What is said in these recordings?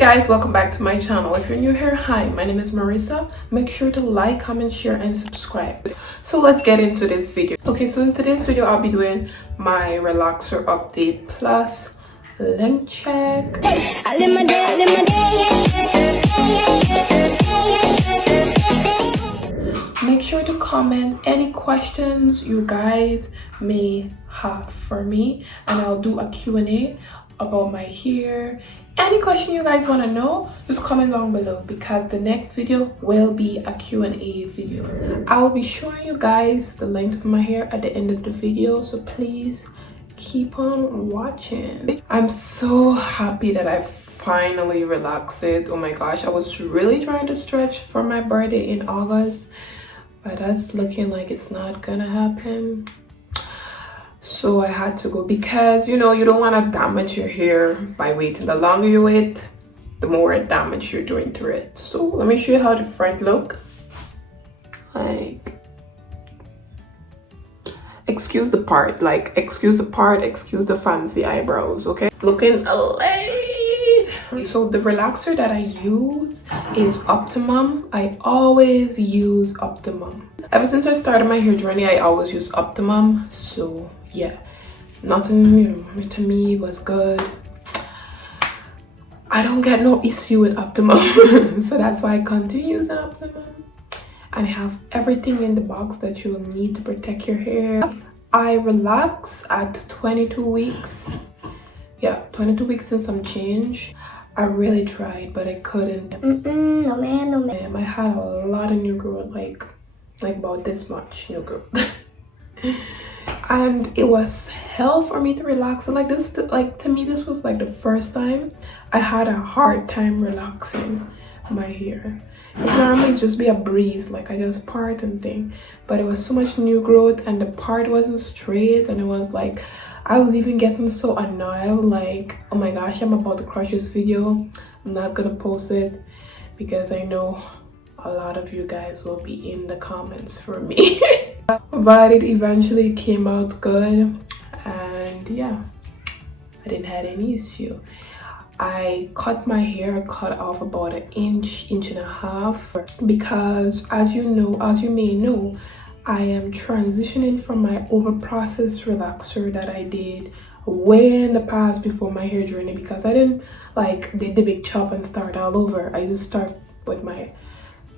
Guys, welcome back to my channel. If you're new here, hi, my name is Marissa. Make sure to like, comment, share and subscribe. So let's get into this video. Okay, so in today's video I'll be doing my relaxer update plus length check. Make sure to comment any questions you guys may have for me, and I'll do a Q&A about my hair. Any question you guys want to know, just comment down below, because the next video will be a Q&A video. I will be showing you guys the length of my hair at the end of the video, so please keep on watching. I'm so happy that I finally relaxed it. Oh my gosh, I was really trying to stretch for my birthday in August, but that's looking like it's not gonna happen. So I had to go, because you know, you don't want to damage your hair by waiting. The longer you wait, the more damage you're doing to it. So let me show you how the front look like. Excuse the part, excuse the fancy eyebrows, okay? It's looking late. So the relaxer that I use is Optimum. I always use Optimum. Ever since I started my hair journey, I always use Optimum. So yeah, nothing, you know, to me was good. I don't get no issue with Optimum. So that's why I continue using Optimum. And I have everything in the box that you will need to protect your hair. I relax at 22 weeks. Yeah, 22 weeks and some change. I really tried, but I couldn't. No man. I had a lot of new growth, like about this much new growth. And it was hell for me to relax. And to me, this was like the first time I had a hard time relaxing my hair. Because normally it's just be a breeze, like I just part and thing, but it was so much new growth and the part wasn't straight, and it was like I was even getting so annoyed, like, oh my gosh, I'm about to crush this video. I'm not gonna post it because I know a lot of you guys will be in the comments for me. But it eventually came out good, and yeah, I didn't have any issue. I cut my hair, cut off about an inch and a half, because as you may know, I am transitioning from my over-processed relaxer that I did way in the past before my hair journey, because I didn't did the big chop and start all over. I just start with my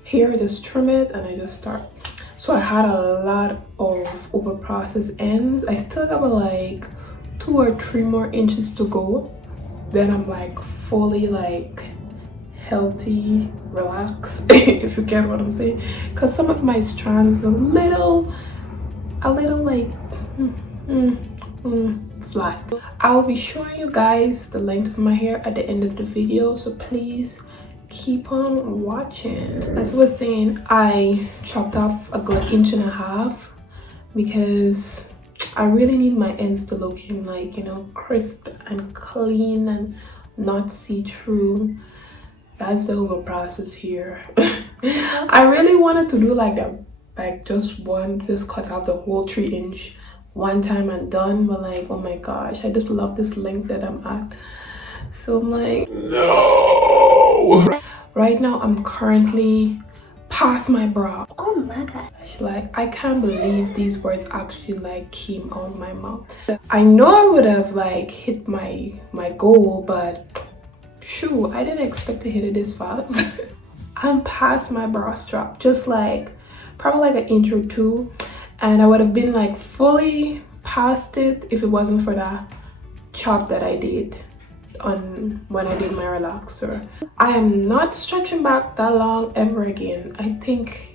hair, just trim it, and I just start. So I had a lot of over-processed ends. I still got like 2 or 3 more inches to go. Then I'm like fully healthy, relaxed, if you get what I'm saying. Because some of my strands a little flat. I'll be showing you guys the length of my hair at the end of the video, so please keep on watching. As I was saying, I chopped off a good 1.5 inches because I really need my ends to look crisp and clean and not see-through. That's the over process here. I really wanted to do just cut off the whole 3 inch one time and done, but oh my gosh, I just love this length that I'm at. So I'm like, no. Right now I'm currently past my brow. Oh my god. I can't believe these words actually came out of my mouth. I know I would have hit my goal, but shoo, I didn't expect to hit it this fast. I'm past my brow strap, just probably 1 inch or 2, and I would have been fully past it if it wasn't for that chop that I did when I did my relaxer. I am not stretching back that long ever again. I think,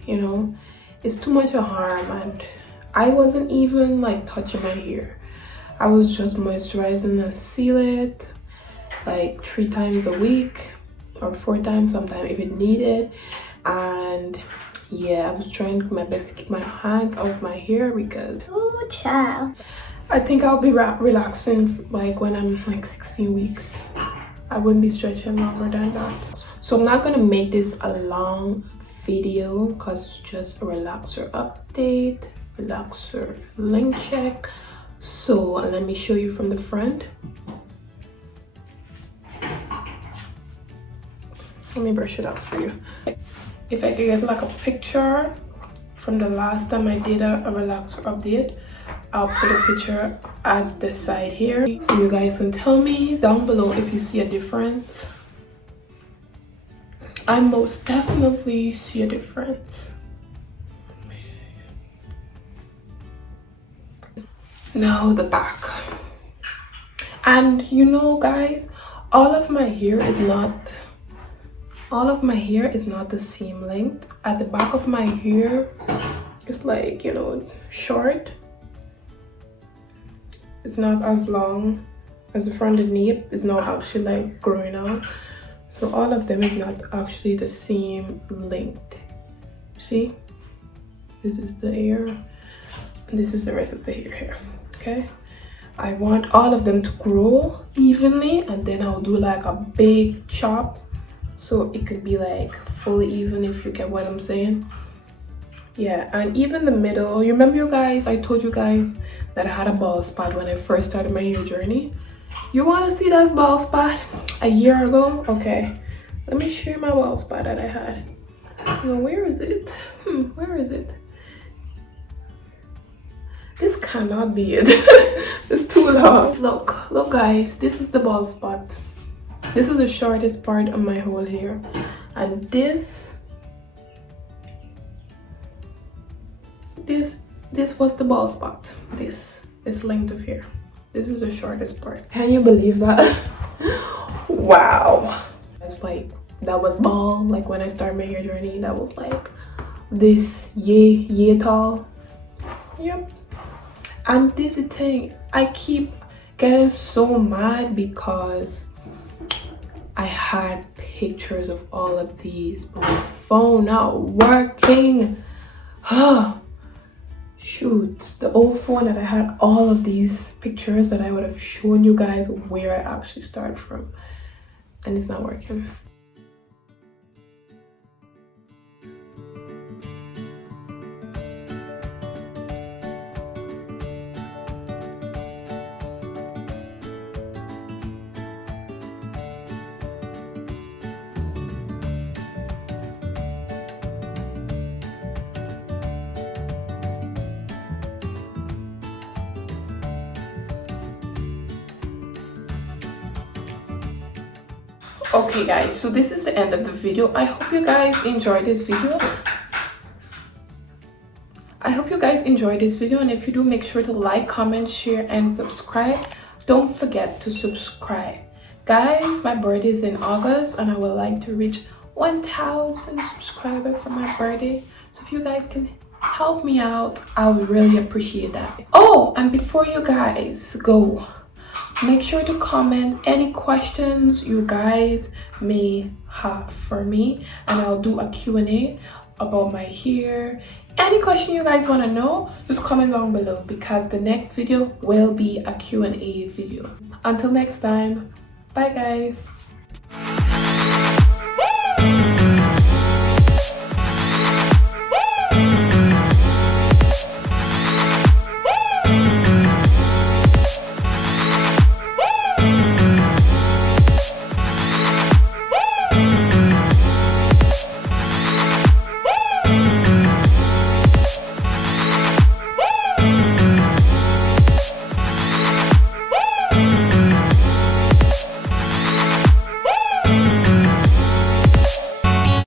it's too much of harm, and I wasn't even touching my hair. I was just moisturizing and seal it 3 times a week or 4 times sometimes if it needed. And yeah, I was trying my best to keep my hands off my hair, because oh child, I think I'll be relaxing when I'm 16 weeks. I wouldn't be stretching longer than that. So I'm not gonna make this a long video because it's just a relaxer update, relaxer length check. So let me show you from the front. Let me brush it out for you. If I could get like a picture from the last time I did a relaxer update, I'll put a picture at the side here so you guys can tell me down below if you see a difference. I most definitely see a difference. Now the back. And you know guys, all of my hair is not the same length. At the back of my hair, it's like, you know, short. It's not as long as the front of the nape. It's not actually like growing out. So all of them is not actually the same length. See? This is the hair, and this is the rest of the hair here. Okay? I want all of them to grow evenly, and then I'll do like a big chop so it could be like fully even, if you get what I'm saying. Yeah, and even the middle. You remember you guys, I told you guys that I had a bald spot when I first started my hair journey. You want to see that bald spot a year ago? Okay, let me show you my bald spot that I had. Now, where is it? Where is it? This cannot be it. It's too long. Look guys, this is the bald spot. This is the shortest part of my whole hair, and this was the bald spot. This length of hair. This is the shortest part. Can you believe that? Wow. That's like, that was bald. Like when I started my hair journey, that was like this yay tall. Yep. And this is the thing, I keep getting so mad because I had pictures of all of these, but my phone not working. Shoot, the old phone that I had all of these pictures that I would have shown you guys where I actually started from, and it's not working. Okay guys, so this is the end of the video. I hope you guys enjoyed this video. And if you do, make sure to like, comment, share, and subscribe. Don't forget to subscribe. Guys, my birthday is in August, and I would like to reach 1,000 subscribers for my birthday. So if you guys can help me out, I would really appreciate that. Oh, and before you guys go, make sure to comment any questions you guys may have for me, and I'll do a Q&A about my hair. Any question you guys want to know, just comment down below, because the next video will be a Q&A video. Until next time, bye guys.